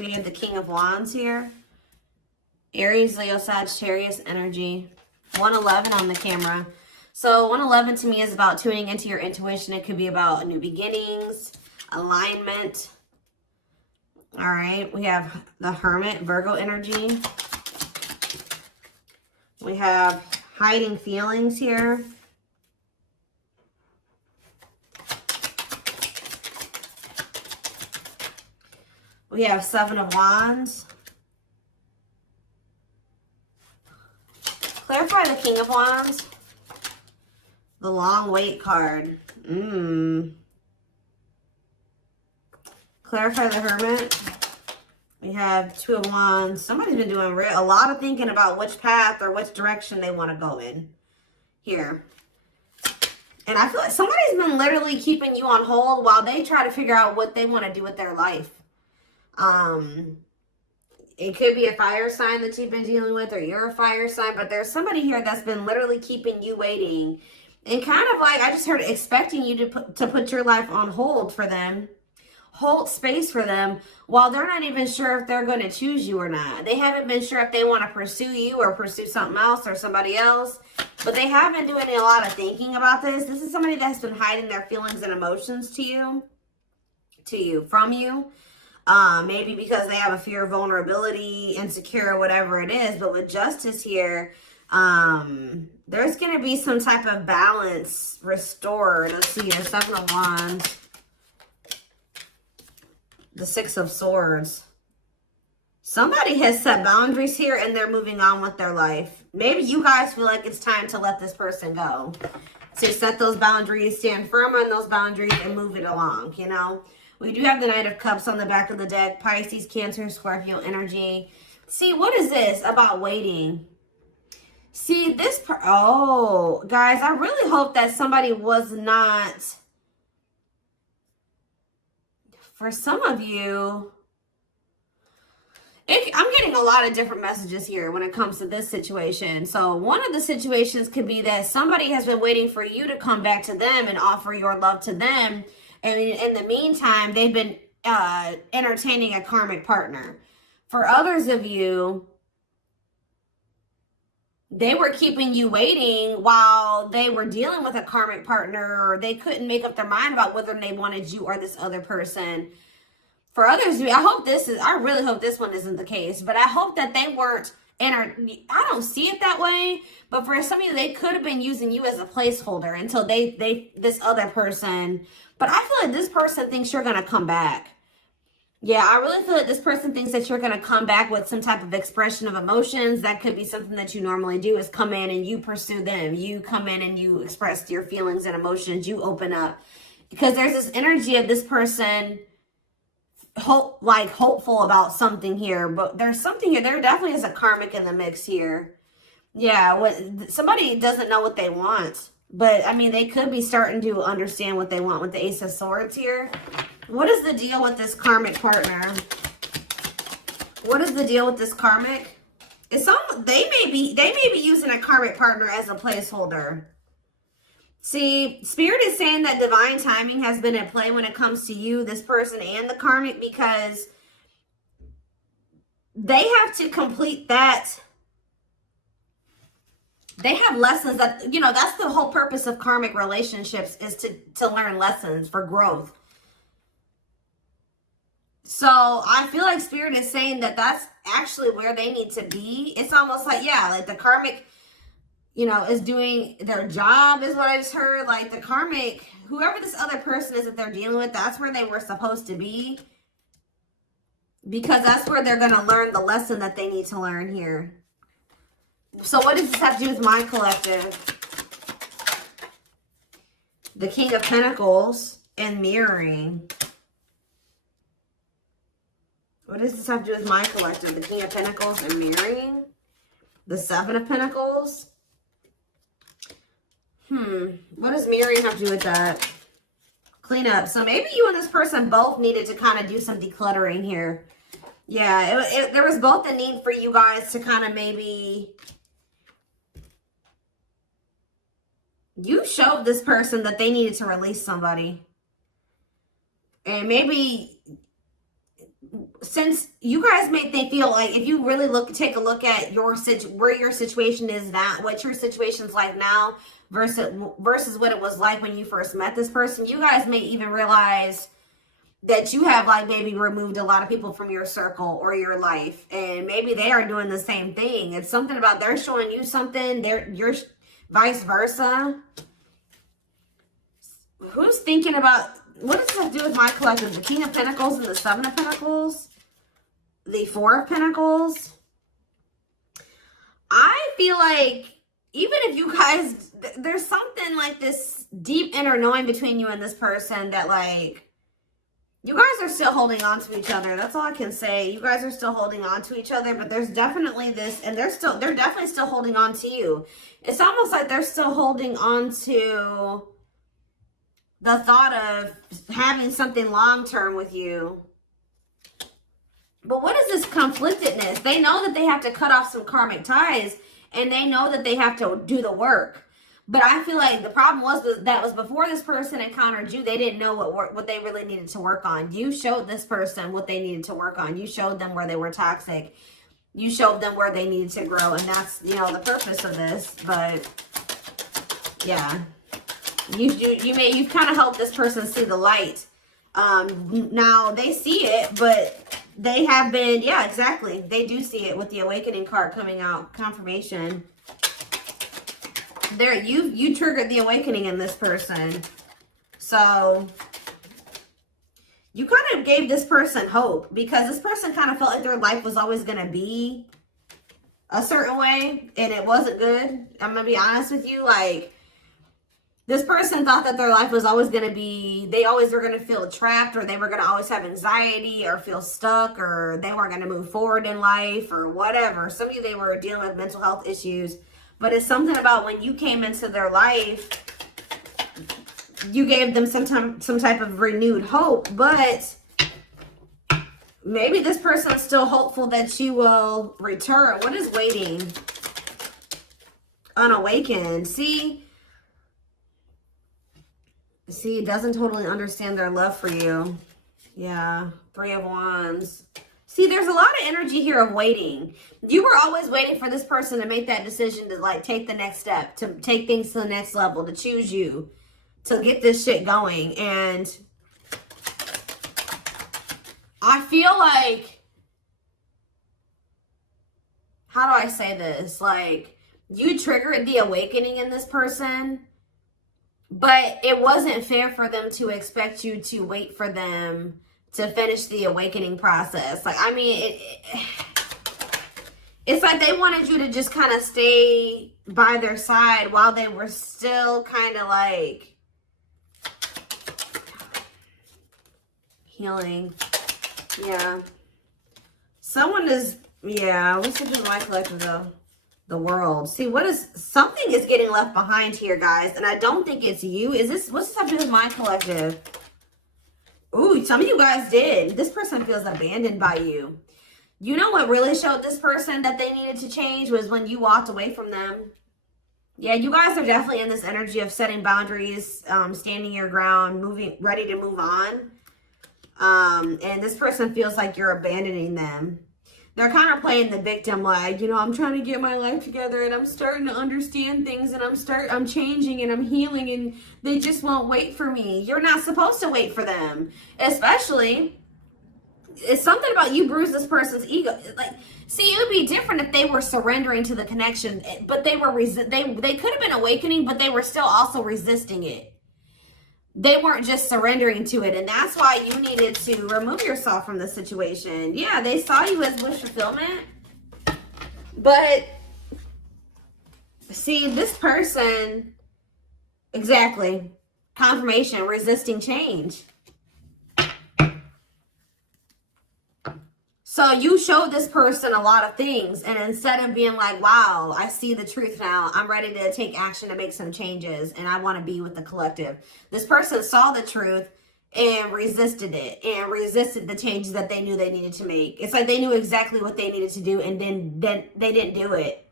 We have the King of Wands here. Aries, Leo, Sagittarius energy. 111 on the camera. So 111 to me is about tuning into your intuition. It could be about new beginnings, alignment. All right. We have the Hermit, Virgo energy. We have hiding feelings here. We have Seven of Wands. Clarify the King of Wands. The Long Wait card. Clarify the Hermit. We have Two of Wands. Somebody's been doing a lot of thinking about which path or which direction they want to go in here. And I feel like somebody's been literally keeping you on hold while they try to figure out what they want to do with their life. It could be a fire sign that you've been dealing with, or you're a fire sign, but there's somebody here that's been literally keeping you waiting and kind of like, I just heard, expecting you to put your life on hold for them, hold space for them, while they're not even sure if they're going to choose you or not. They haven't been sure if they want to pursue you or pursue something else or somebody else, but they have been doing a lot of thinking about this. This is somebody that's been hiding their feelings and emotions from you. Maybe because they have a fear of vulnerability, insecure, whatever it is. But with Justice here, there's going to be some type of balance restored. Let's see here, Seven of Wands. The Six of Swords. Somebody has set boundaries here and they're moving on with their life. Maybe you guys feel like it's time to let this person go. To set those boundaries, stand firm on those boundaries and move it along, you know. We do have the Knight of Cups on the back of the deck. Pisces, Cancer, Scorpio energy. See, what is this about waiting? See, this... Oh, guys, I really hope that somebody was not... For some of you... I'm getting a lot of different messages here when it comes to this situation. So one of the situations could be that somebody has been waiting for you to come back to them and offer your love to them. And in the meantime, they've been entertaining a karmic partner. For others of you, they were keeping you waiting while they were dealing with a karmic partner, or they couldn't make up their mind about whether they wanted you or this other person. For others of you, I really hope this one isn't the case, but I hope that they weren't I don't see it that way, but for some of you, they could have been using you as a placeholder until this other person. But I feel like this person thinks you're going to come back. Yeah, I really feel like this person thinks that you're going to come back with some type of expression of emotions. That could be something that you normally do, is come in and you pursue them. You come in and you express your feelings and emotions. You open up. Because there's this energy of this person hopeful about something here. But there's something here. There definitely is a karmic in the mix here. Yeah, somebody doesn't know what they want. But, I mean, they could be starting to understand what they want with the Ace of Swords here. What is the deal with this karmic partner? What is the deal with this karmic? They may be using a karmic partner as a placeholder. See, Spirit is saying that divine timing has been at play when it comes to you, this person, and the karmic, because they have to complete that. They have lessons that, you know, that's the whole purpose of karmic relationships, is to learn lessons for growth. So I feel like Spirit is saying that that's actually where they need to be. It's almost like, yeah, like the karmic, you know, is doing their job, is what I just heard. Like the karmic, whoever this other person is that they're dealing with, that's where they were supposed to be. Because that's where they're going to learn the lesson that they need to learn here. So what does this have to do with my collective? The King of Pentacles and mirroring. What does this have to do with my collective? The King of Pentacles and mirroring. The Seven of Pentacles. What does mirroring have to do with that? Clean up. So maybe you and this person both needed to kind of do some decluttering here. Yeah, there was both a need for you guys to kind of maybe... You showed this person that they needed to release somebody. And maybe since you guys made they feel like, if you really take a look at where your situation is now, what your situation's like now versus what it was like when you first met this person, you guys may even realize that you have like maybe removed a lot of people from your circle or your life, and maybe they are doing the same thing. It's something about they're showing you something, you're vice versa. Who's thinking about, what does this have to do with my collective? The King of Pentacles and the Seven of Pentacles? The Four of Pentacles? I feel like even if you guys, there's something like this deep inner knowing between you and this person that like, you guys are still holding on to each other. That's all I can say. You guys are still holding on to each other, but there's definitely this, and they're definitely still holding on to you. It's almost like they're still holding on to the thought of having something long-term with you. But what is this conflictedness? They know that they have to cut off some karmic ties, and they know that they have to do the work. But I feel like the problem was before this person encountered you, they didn't know what they really needed to work on. You showed this person what they needed to work on. You showed them where they were toxic. You showed them where they needed to grow, and that's, you know, the purpose of this. But yeah. You've kind of helped this person see the light. Now they see it, but they have been, yeah, exactly. They do see it with the Awakening card coming out, confirmation. There, you triggered the awakening in this person. So you kind of gave this person hope, because this person kind of felt like their life was always going to be a certain way, and it wasn't good. I'm going to be honest with you. Like, this person thought that their life was always going to be, they always were going to feel trapped, or they were going to always have anxiety or feel stuck, or they weren't going to move forward in life or whatever. Some of you, they were dealing with mental health issues. But it's something about when you came into their life, you gave them some type of renewed hope. But maybe this person is still hopeful that you will return. What is waiting? Unawakened. See, doesn't totally understand their love for you. Yeah, Three of Wands. See, there's a lot of energy here of waiting. You were always waiting for this person to make that decision to like take the next step, to take things to the next level, to choose you, to get this shit going. And I feel like, how do I say this? Like, you triggered the awakening in this person, but it wasn't fair for them to expect you to wait for them to finish the awakening process. Like, I mean, it's like they wanted you to just kind of stay by their side while they were still kind of like healing. Yeah. Someone is, yeah, what's it in my collective though? The World. See, something is getting left behind here, guys, and I don't think it's you. What's this have to do with my collective? Ooh, some of you guys did. This person feels abandoned by you. You know what really showed this person that they needed to change was when you walked away from them. Yeah, you guys are definitely in this energy of setting boundaries, standing your ground, ready to move on. And this person feels like you're abandoning them. They're kind of playing the victim, like, you know, I'm trying to get my life together and I'm starting to understand things and I'm changing and I'm healing and they just won't wait for me. You're not supposed to wait for them. Especially, it's something about you bruised this person's ego. Like, see, it would be different if they were surrendering to the connection, but they could have been awakening, but they were still also resisting it. They weren't just surrendering to it, and that's why you needed to remove yourself from the situation. Yeah, they saw you as wish fulfillment, but see, this person, exactly, confirmation, resisting change. So you showed this person a lot of things, and instead of being like, wow, I see the truth now, I'm ready to take action to make some changes, and I want to be with the collective. This person saw the truth and resisted it, and resisted the changes that they knew they needed to make. It's like they knew exactly what they needed to do, and then they didn't do it.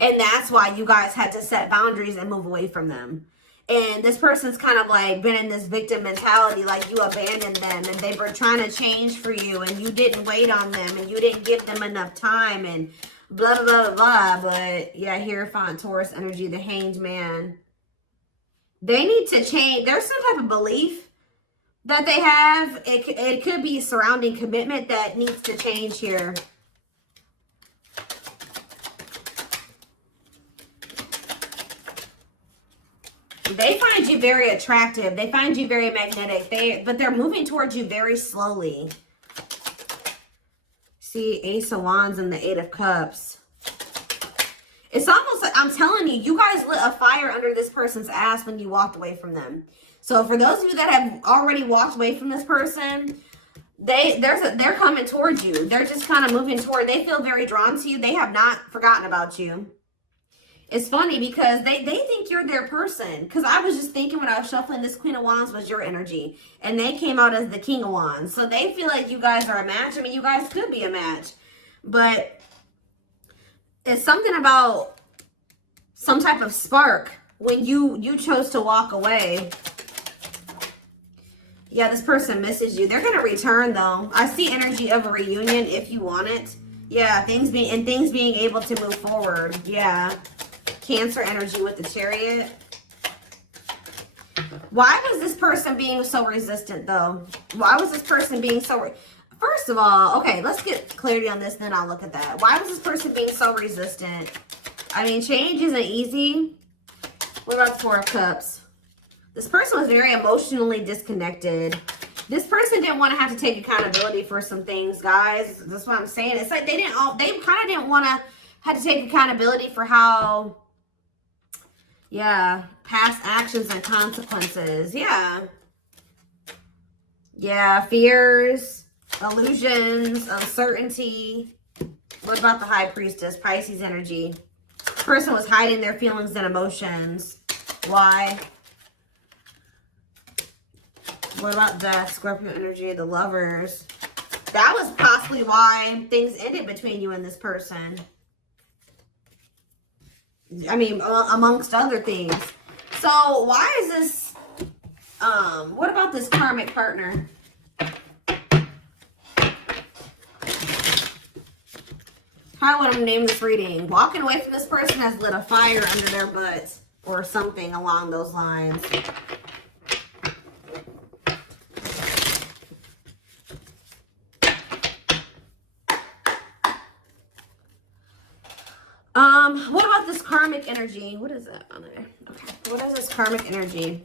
And that's why you guys had to set boundaries and move away from them. And this person's kind of like been in this victim mentality, like you abandoned them and they were trying to change for you and you didn't wait on them and you didn't give them enough time and blah, blah, blah, blah. But yeah, Hierophant, Taurus energy, the Hanged Man. They need to change. There's some type of belief that they have. It could be surrounding commitment that needs to change here. They find you very attractive. They find you very magnetic. But they're moving towards you very slowly. See, Ace of Wands and the Eight of Cups. It's almost like, I'm telling you, you guys lit a fire under this person's ass when you walked away from them. So for those of you that have already walked away from this person, they're coming towards you. They're just kind of moving toward. They feel very drawn to you. They have not forgotten about you. It's funny because they think you're their person. Because I was just thinking when I was shuffling, this Queen of Wands was your energy. And they came out as the King of Wands. So they feel like you guys are a match. I mean, you guys could be a match. But it's something about some type of spark when you chose to walk away. Yeah, this person misses you. They're going to return, though. I see energy of a reunion if you want it. Yeah, things being able to move forward. Yeah. Cancer energy with the Chariot. Why was this person being so resistant, though? Why was this person being so... First of all, okay, let's get clarity on this, then I'll look at that. Why was this person being so resistant? I mean, change isn't easy. What about the Four of Cups? This person was very emotionally disconnected. This person didn't want to have to take accountability for some things, guys. That's what I'm saying. It's like they kind of didn't want to have to take accountability for how... Yeah, past actions and consequences. Yeah. Yeah, fears, illusions, uncertainty. What about the High Priestess? Pisces energy. This person was hiding their feelings and emotions. Why? What about that? Scorpio energy, the Lovers. That was possibly why things ended between you and this person. I mean, amongst other things. So, why is this, what about this karmic partner? How would I name this reading? Walking away from this person has lit a fire under their butts or something along those lines. What about this karmic energy? What is that on there? Okay. What is this karmic energy?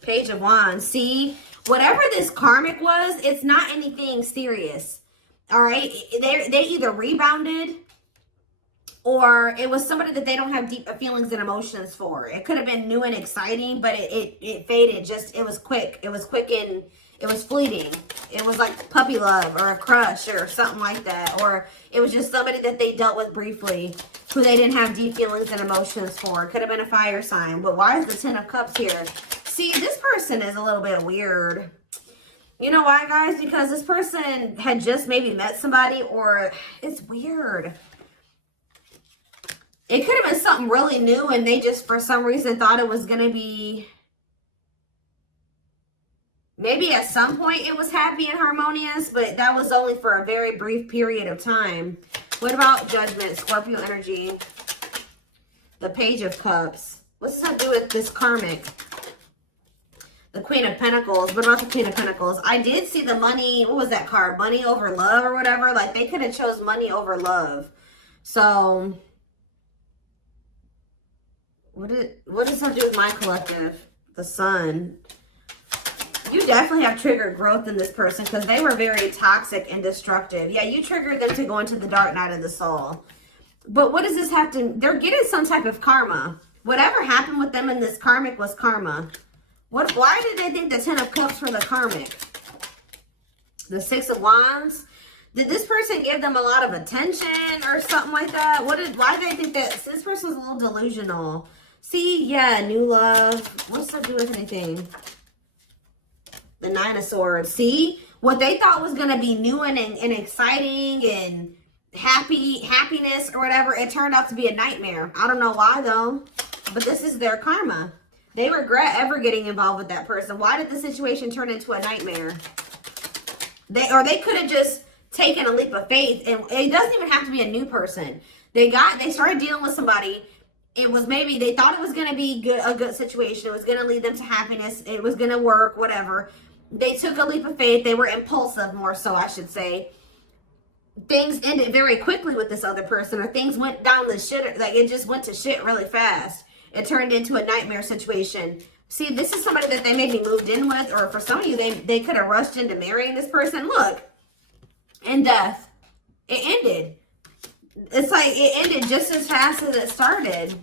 Page of Wands. See, whatever this karmic was, it's not anything serious. All right. They either rebounded or it was somebody that they don't have deep feelings and emotions for. It could have been new and exciting, but it faded. It was quick. It was quick and it was fleeting. It was like puppy love or a crush or something like that. Or it was just somebody that they dealt with briefly who they didn't have deep feelings and emotions for. It could have been a fire sign. But why is the Ten of Cups here? See, this person is a little bit weird. You know why, guys? Because this person had just maybe met somebody, or it's weird. It could have been something really new and they just, for some reason, thought it was going to be... Maybe at some point it was happy and harmonious, but that was only for a very brief period of time. What about Judgment, Scorpio energy? The Page of Cups. What's that do with this karmic? The Queen of Pentacles. What about the Queen of Pentacles? I did see the money. What was that card? Money over love or whatever. Like they could have chose money over love. So what does that do with my collective? The Sun. You definitely have triggered growth in this person because they were very toxic and destructive. Yeah, you triggered them to go into the dark night of the soul. But what does this have to... They're getting some type of karma. Whatever happened with them in this karmic was karma. Why did they think the Ten of Cups were the karmic? The Six of Wands? Did this person give them a lot of attention or something like that? Why did they think that... This person's a little delusional. See, yeah, new love. What's that do with anything? The Nine of Swords. See, what they thought was going to be new and exciting and happiness or whatever, it turned out to be a nightmare. I don't know why though, but this is their karma. They regret ever getting involved with that person. Why did the situation turn into a nightmare? They could have just taken a leap of faith, and it doesn't even have to be a new person. They started dealing with somebody. It was maybe they thought it was going to be a good situation. It was going to lead them to happiness. It was going to work, whatever. They took a leap of faith. They were impulsive, more so, I should say. Things ended very quickly with this other person, or things went down the shit. Like, it just went to shit really fast. It turned into a nightmare situation. See, this is somebody that they maybe moved in with, or for some of you, they could have rushed into marrying this person. Look, in death, it ended. It's like it ended just as fast as it started.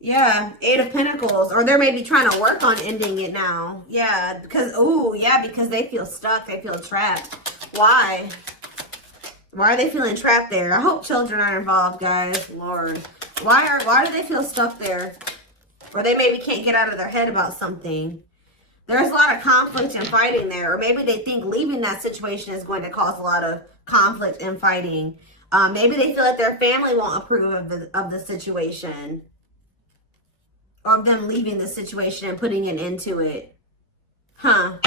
Yeah, 8 of Pentacles. Or they're maybe trying to work on ending it now. Yeah, because, oh, yeah, because they feel stuck. They feel trapped. Why? Why are they feeling trapped there? I hope children are involved, guys. Lord. Why do they feel stuck there? Or they maybe can't get out of their head about something. There's a lot of conflict and fighting there. Or maybe they think leaving that situation is going to cause a lot of conflict and fighting. Maybe they feel like their family won't approve of the situation. Or of them leaving the situation and putting an end to it. Huh.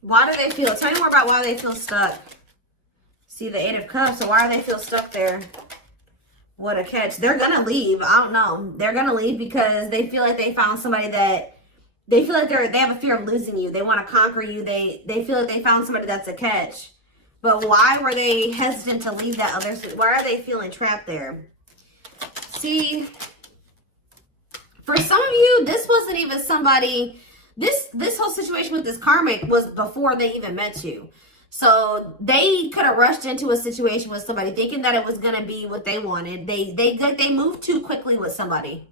Why do they feel? Tell me more about why they feel stuck. See the 8 of Cups. So why do they feel stuck there? What a catch. They're going to leave. I don't know. They're going to leave because they feel like they found somebody that they feel like they have a fear of losing you. They want to conquer you. They feel like they found somebody that's a catch. But why were they hesitant to leave that other? Why are they feeling trapped there? See, for some of you, this wasn't even somebody. This whole situation with this karmic was before they even met you. So they could have rushed into a situation with somebody thinking that it was going to be what they wanted. They moved too quickly with somebody.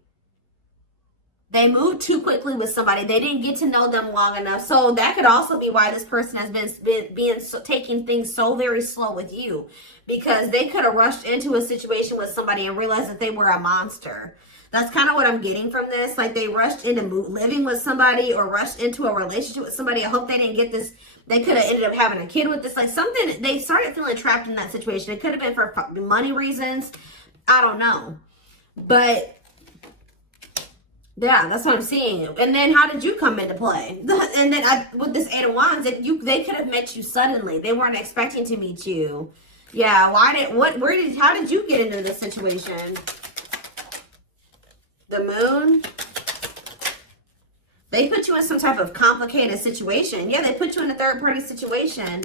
They moved too quickly with somebody. They didn't get to know them long enough. So that could also be why this person has been taking things so very slow with you. Because they could have rushed into a situation with somebody and realized that they were a monster. That's kind of what I'm getting from this. Like they rushed into living with somebody or rushed into a relationship with somebody. I hope they didn't get this. They could have ended up having a kid with this. Like something, they started feeling trapped in that situation. It could have been for money reasons. I don't know. But yeah, that's what I'm seeing. And then how did you come into play? And then with this 8 of Wands, they could have met you suddenly. They weren't expecting to meet you. Yeah, how did you get into this situation? The Moon. They put you in some type of complicated situation. Yeah, they put you in a third-party situation.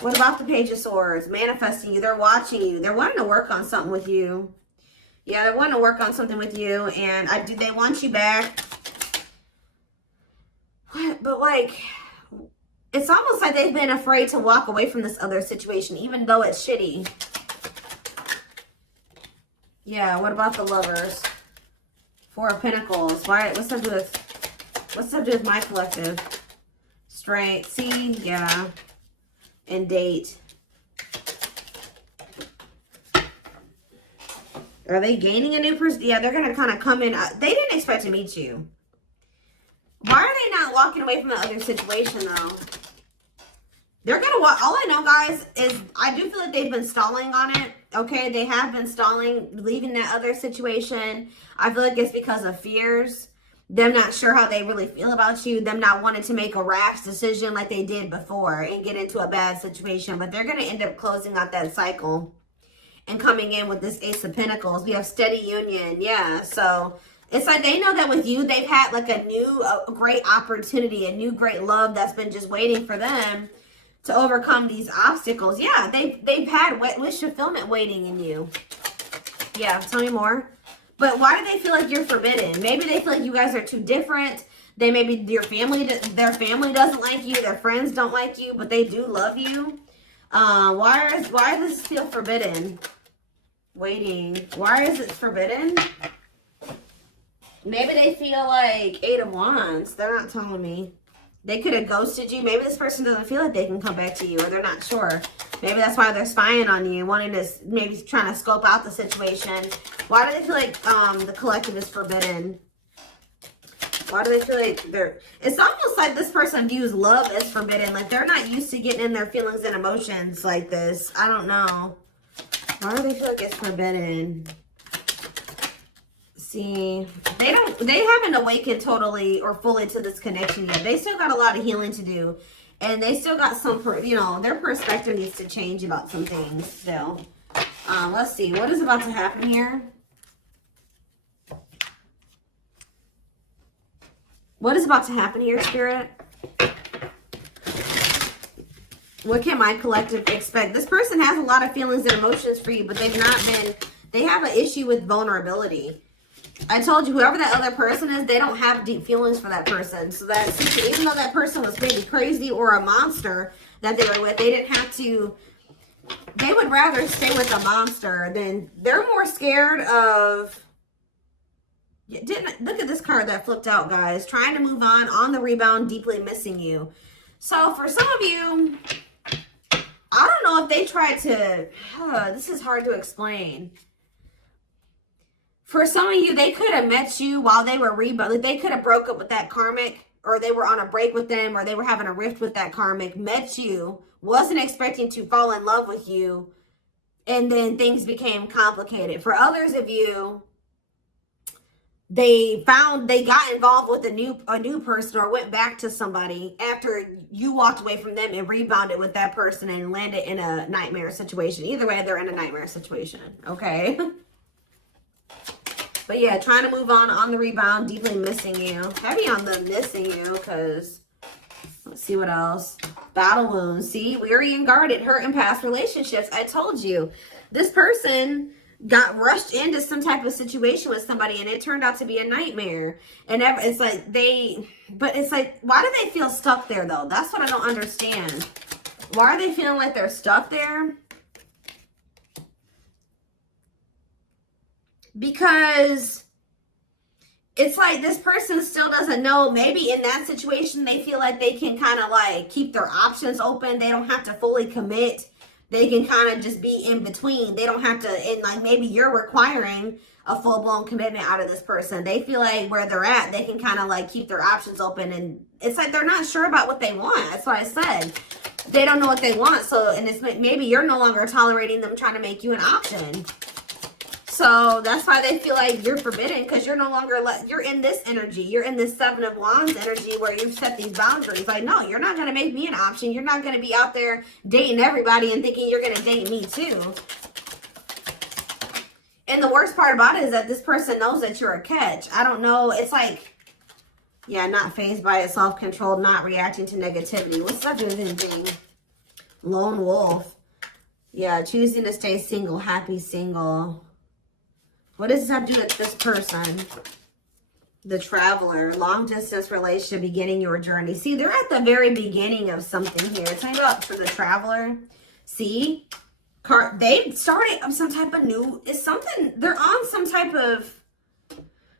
What about the Page of Swords? Manifesting you. They're watching you. They're wanting to work on something with you. Yeah, they're wanting to work on something with you. And they want you back. What? But like, it's almost like they've been afraid to walk away from this other situation, even though it's shitty. Yeah, what about the Lovers? 4 of Pentacles. What's that do with my collective? Strength. See? Yeah. And date. Are they gaining a new person? Yeah, they're going to kind of come in. They didn't expect to meet you. Why are they not walking away from the other situation, though? They're going to walk. All I know, guys, is I do feel like they've been stalling on it. Okay, they have been stalling, leaving that other situation. I feel like it's because of fears. Them not sure how they really feel about you. Them not wanting to make a rash decision like they did before and get into a bad situation. But they're going to end up closing out that cycle and coming in with this Ace of Pentacles. We have steady union. Yeah, so it's like they know that with you, they've had like a new great opportunity, a new great love that's been just waiting for them to overcome these obstacles. Yeah, they've had wish fulfillment waiting in you. Yeah, tell me more. But why do they feel like you're forbidden? Maybe they feel like you guys are too different. Maybe their family doesn't like you. Their friends don't like you, but they do love you. Why does this feel forbidden? Waiting. Why is it forbidden? Maybe they feel like 8 of Wands. They're not telling me. They could have ghosted you. Maybe this person doesn't feel like they can come back to you, or they're not sure. Maybe that's why they're spying on you, wanting to, maybe trying to scope out the situation. Why do they feel like the collective is forbidden? Why do they feel like it's almost like this person views love as forbidden. Like they're not used to getting in their feelings and emotions like this. I don't know. Why do they feel like it's forbidden? See, they haven't awakened totally or fully to this connection yet. They still got a lot of healing to do. And they still got some, you know, their perspective needs to change about some things still. Let's see. What is about to happen here? What is about to happen here, Spirit? What can my collective expect? This person has a lot of feelings and emotions for you, but they've not been, they have an issue with vulnerability. I told you, whoever that other person is, they don't have deep feelings for that person. So that, even though that person was maybe crazy or a monster that they were with, they didn't have to, they would rather stay with a monster than, they're more scared of, look at this card that flipped out, guys. Trying to move on the rebound, deeply missing you. So for some of you, I don't know if they tried to, this is hard to explain. For some of you, they could have met you while they were rebounding. They could have broke up with that karmic, or they were on a break with them, or they were having a rift with that karmic, met you, wasn't expecting to fall in love with you, and then things became complicated. For others of you, they got involved with a new person or went back to somebody after you walked away from them and rebounded with that person and landed in a nightmare situation. Either way, they're in a nightmare situation, okay? But yeah, trying to move on the rebound, deeply missing you. Heavy on the missing you, because let's see what else. Battle wounds. See, weary and guarded, hurt in past relationships. I told you, this person got rushed into some type of situation with somebody and it turned out to be a nightmare. And it's like but it's like, why do they feel stuck there though? That's what I don't understand. Why are they feeling like they're stuck there? Because it's like this person still doesn't know. Maybe in that situation, they feel like they can kind of like keep their options open. They don't have to fully commit. They can kind of just be in between. They don't have to, and like maybe you're requiring a full-blown commitment out of this person. They feel like where they're at, they can kind of like keep their options open. And it's like they're not sure about what they want. That's what I said. They don't know what they want. So, and it's maybe you're no longer tolerating them trying to make you an option. So that's why they feel like you're forbidden, because you're no longer, you're in this energy. You're in this Seven of Wands energy where you've set these boundaries. Like, no, you're not going to make me an option. You're not going to be out there dating everybody and thinking you're going to date me too. And the worst part about it is that this person knows that you're a catch. I don't know. It's like, yeah, not fazed by it, self-controlled, not reacting to negativity. What's that doing with anything? Lone wolf. Yeah, choosing to stay single, happy single. What does this have to do with this person? The traveler, long distance relationship, beginning your journey. See, they're at the very beginning of something here. Tell me about for the traveler. See, they started some type of new, it's something, they're on some type of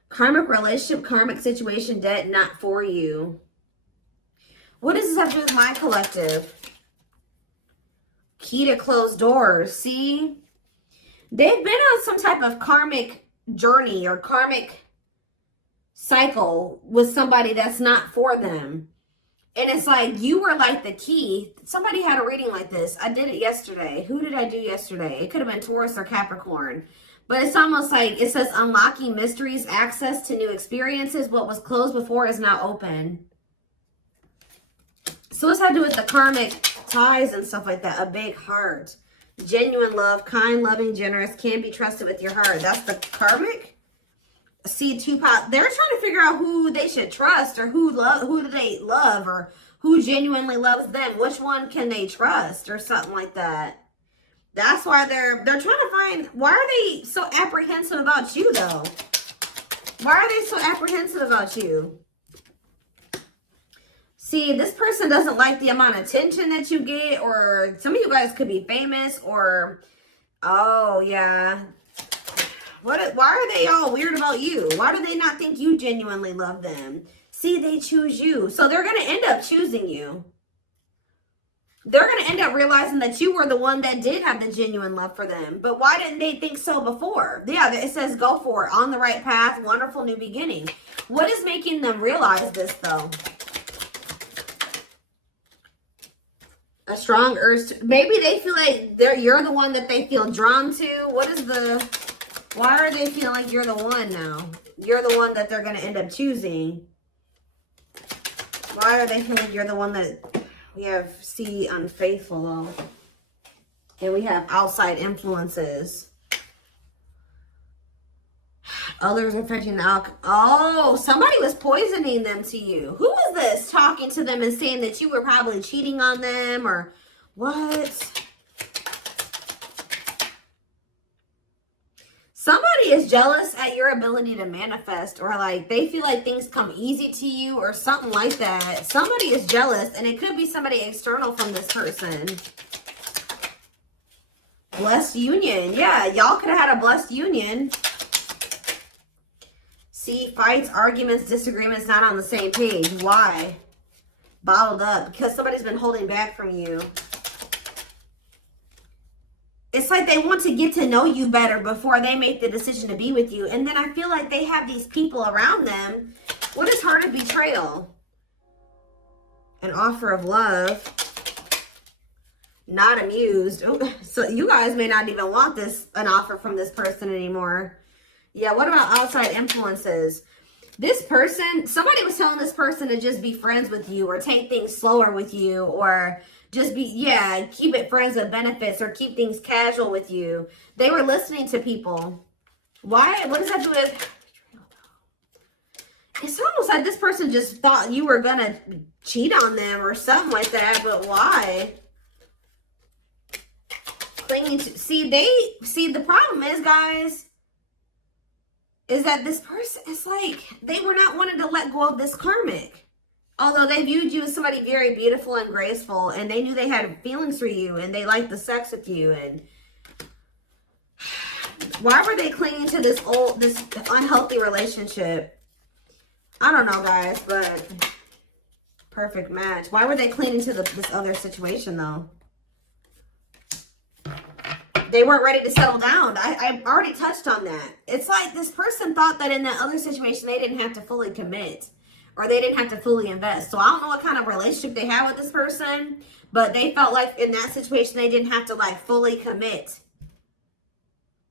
karmic relationship, karmic situation, debt not for you. What does this have to do with my collective? Key to closed doors. See, they've been on some type of karmic journey or karmic cycle with somebody that's not for them. And it's like you were like the key. Somebody had a reading like this. I did it yesterday. Who did I do yesterday? It could have been Taurus or Capricorn. But it's almost like it says unlocking mysteries, access to new experiences. What was closed before is now open. So what's that to do with the karmic ties and stuff like that? A big heart. Genuine love, kind, loving, generous, can be trusted with your heart. That's the karmic. See, two pot. They're trying to figure out who they should trust, or who do they love, or who genuinely loves them. Which one can they trust, or something like that. That's why they're trying to find. Why are they so apprehensive about you though? Why are they so apprehensive about you? See, this person doesn't like the amount of attention that you get, or some of you guys could be famous, or, oh, yeah. Why are they all weird about you? Why do they not think you genuinely love them? See, they choose you. So they're going to end up choosing you. They're going to end up realizing that you were the one that did have the genuine love for them. But why didn't they think so before? Yeah, it says go for it. On the right path, wonderful new beginning. What is making them realize this, though? A strong urge to, maybe they feel like you're the one that they feel drawn to. What is the Why are they feeling like you're the one now? You're the one that they're going to end up choosing. Why are they feeling like you're the one that... We have C, unfaithful, though. And we have outside influences. Others affecting the alcohol. Oh, somebody was poisoning them to you. Who was this talking to them and saying that you were probably cheating on them or what? Somebody is jealous at your ability to manifest, or like they feel like things come easy to you or something like that. Somebody is jealous, and it could be somebody external from this person. Blessed union. Yeah, y'all could have had a blessed union. See, fights, arguments, disagreements, not on the same page. Why? Bottled up. Because somebody's been holding back from you. It's like they want to get to know you better before they make the decision to be with you. And then I feel like they have these people around them. What is heart of betrayal? An offer of love. Not amused. Oh, so you guys may not even want an offer from this person anymore. Yeah, what about outside influences? This person, somebody was telling this person to just be friends with you or take things slower with you or just be, yeah, keep it friends with benefits or keep things casual with you. They were listening to people. Why? What does that do with... It's almost like this person just thought you were going to cheat on them or something like that, but why? Clinging to... See, the problem is, guys, is that this person, it's like they were not wanting to let go of this karmic. Although they viewed you as somebody very beautiful and graceful, and they knew they had feelings for you, and they liked the sex with you, and why were they clinging to this unhealthy relationship? I don't know, guys, but perfect match. Why were they clinging to this other situation, though? They weren't ready to settle down. I already touched on that. It's like this person thought that in that other situation, they didn't have to fully commit. Or they didn't have to fully invest. So I don't know what kind of relationship they have with this person. But they felt like in that situation, they didn't have to like fully commit.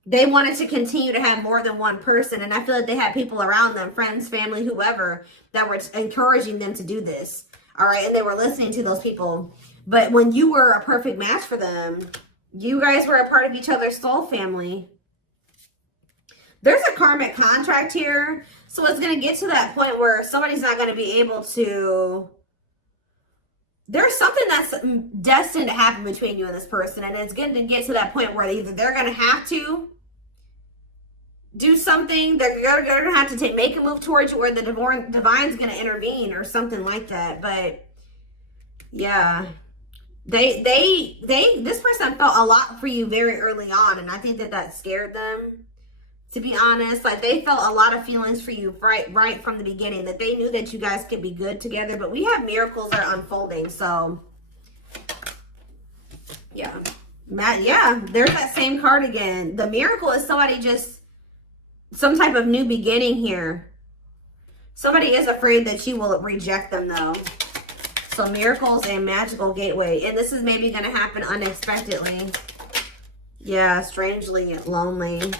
They wanted to continue to have more than one person. And I feel like they had people around them, friends, family, whoever, that were encouraging them to do this. All right. And they were listening to those people. But when you were a perfect match for them, you guys were a part of each other's soul family. There's a karmic contract here. So it's going to get to that point where somebody's not going to be able to... There's something that's destined to happen between you and this person. And it's going to get to that point where either they're going to have to do something. They're going to have to make a move towards you, or the divine's going to intervene or something like that. But yeah, this person felt a lot for you very early on. And I think that scared them. To be honest, like they felt a lot of feelings for you right from the beginning, that they knew that you guys could be good together. But we have miracles that are unfolding. So, yeah. There's that same card again. The miracle is somebody just, some type of new beginning here. Somebody is afraid that you will reject them though. So miracles and magical gateway. And this is maybe going to happen unexpectedly. Yeah, strangely lonely.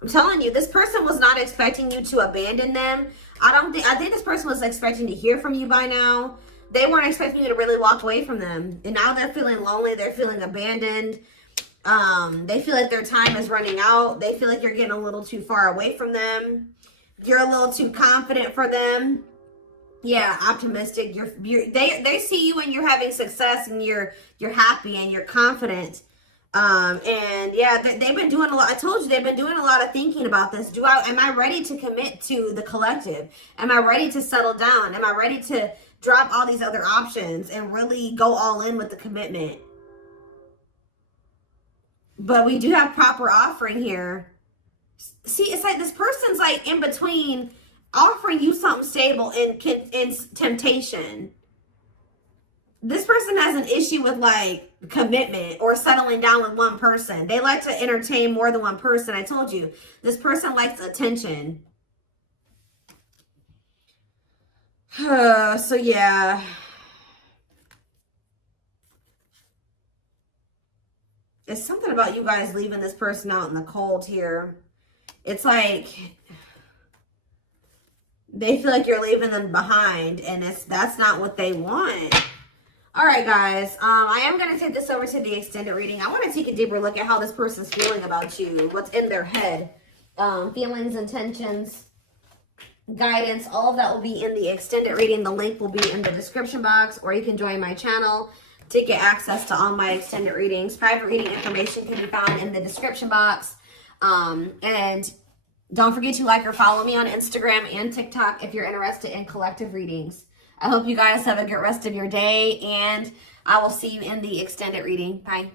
I'm telling you, this person was not expecting you to abandon them. I think this person was expecting to hear from you by now. They weren't expecting you to really walk away from them. And now they're feeling lonely. They're feeling abandoned. They feel like their time is running out. They feel like you're getting a little too far away from them. You're a little too confident for them. Yeah, optimistic. They see you and you're having success and you're happy and you're confident. And yeah, they've been doing a lot. I told you they've been doing a lot of thinking about this. Am I ready to commit to the collective? Am I ready to settle down? Am I ready to drop all these other options and really go all in with the commitment? But we do have proper offering here. See, it's like this person's like in between offering you something stable and temptation. This person has an issue with like commitment or settling down with one person. They like to entertain more than one person. I told you, this person likes attention. So yeah. It's something about you guys leaving this person out in the cold here. it's like they feel like you're leaving them behind, and that's not what they want. All right, guys. I am going to take this over to the extended reading. I want to take a deeper look at how this person's feeling about you, what's in their head, feelings, intentions, guidance. All of that will be in the extended reading. The link will be in the description box, or you can join my channel to get access to all my extended readings. Private reading information can be found in the description box. And don't forget to like or follow me on Instagram and TikTok if you're interested in collective readings. I hope you guys have a good rest of your day, and I will see you in the extended reading. Bye.